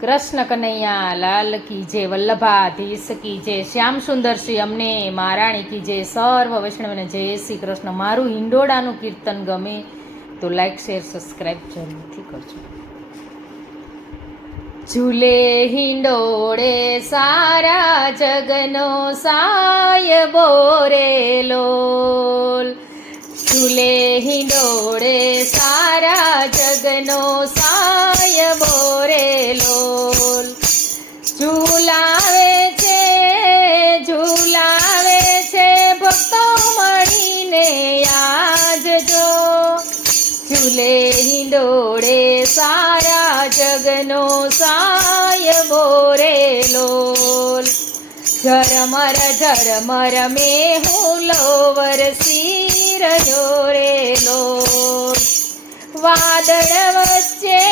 કૃષ્ણ કનૈયા, લાલ કી જય વલ્લભાધીશ કી શ્યામ સુંદર શ્રી અમને, મહારાણી કી સર્વ વૈષ્ણવને જય શ્રી કૃષ્ણ. મારું હિંડોળાનું કીર્તન ગમે તો લાઈક શેર સબસ્ક્રાઈબ જરૂરથી કરજો. ઝૂલે હિંડોળે સારા જગનો સાય બોરેલો ઝૂલે હિંડોળે સારા જગનો સાય ઝૂલાવે છે, ઝુલાવે છે, ભક્તો મળીને આજજો ઝૂલે હિંડોળે સારા જગનો સાય બોરેલોલ ઝરમર ઝરમર મેહુલો વરસી રહ્યો રેલો વાદળ વચ્ચે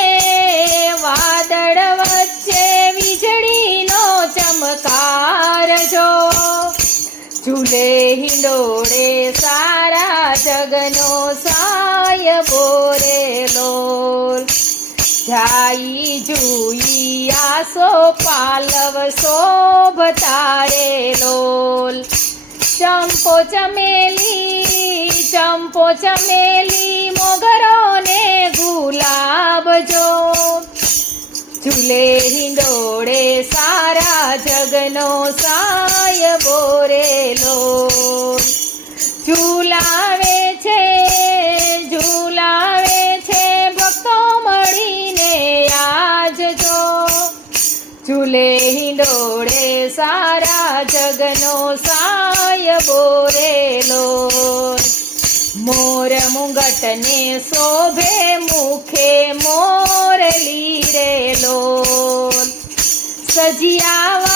વાદળ વચ્ચે ઝૂલે હિંડોળે સારા જગનો સાય બોરેલો જાઈ જુઈ આસો પાલવ શોભતારે લોલ. ચંપો ચમેલી ચંપો ચમેલી મોગરો ને ગુલાબ જો. ઝૂલે હિંડોળે સારા જગનો સાય બોરેલો ઝુલાવે છે ઝુલાવે છે, ભક્તો મળીને આજજો ઝૂલે હિંડોળે સારા જગનો સાય બોરેલો. મોર મુંગટને શોભે મુખે મોરલી રેલો સજિયા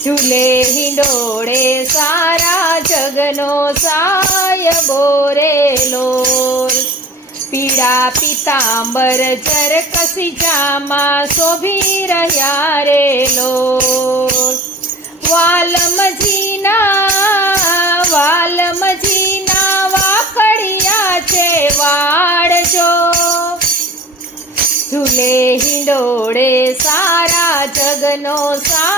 ઝૂલે હિંડોળે સારા જગનો સાય બોરેલો પીળા પિતાંબર જર કસી જામાં શોભી રહ્યા રેલો વાલમજીના વાલમજીના વાકડિયા છે વાળજો ઝૂલે હિંડોળે સારા જગનો સાય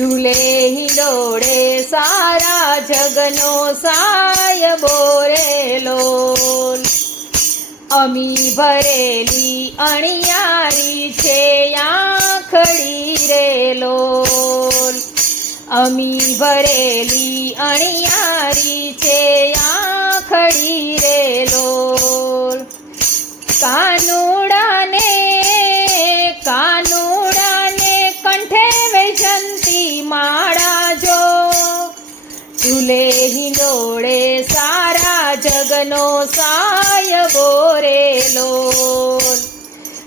ઝૂલે હિંડોળે સારા જગનો સાય બોરેલો. અમી ભરેલી અણિયારી છે આખડી રેલો. અમી ભરેલી અણિયારી છે આખડી રેલો. કાનુડાને ઝૂલે હિંડોળે સારા જગનો સાય બોરેલો.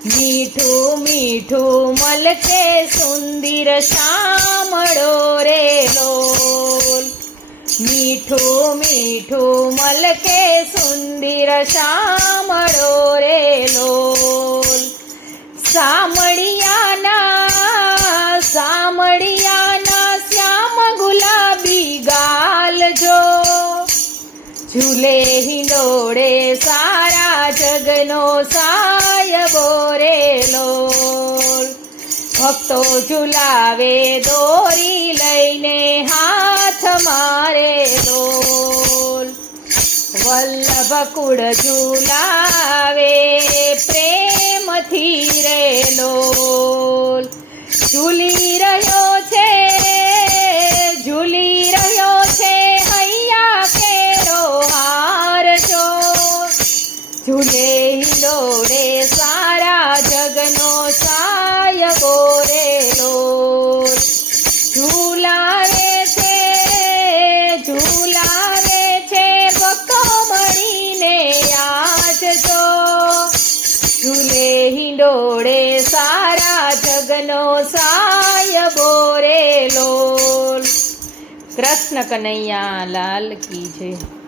મીઠું મીઠું મલકે સુંદર શામળો રેલો. મીઠું મીઠું મલકે સુંદર શામળો રેલો. સામળિયાના ઝૂલે હિંડોળે સારા જગનો સાય બોરેલો. ભક્તો ઝુલાવે દોરી લઈને હાથ મારેલો. વલ્લભ કુળ ઝુલાવે પ્રેમથી રેલો ઝૂલી રહ્યો ઝૂલે હિલોડે સારા જગનો સાય બોરેલો ઝૂલાવે છે ઝૂલાવે છે ભક્તો મળીને આજજો ઝૂલે હિંડોળે સારા જગનો સાય બોરેલો કૃષ્ણ કનૈયા લાલ કી જય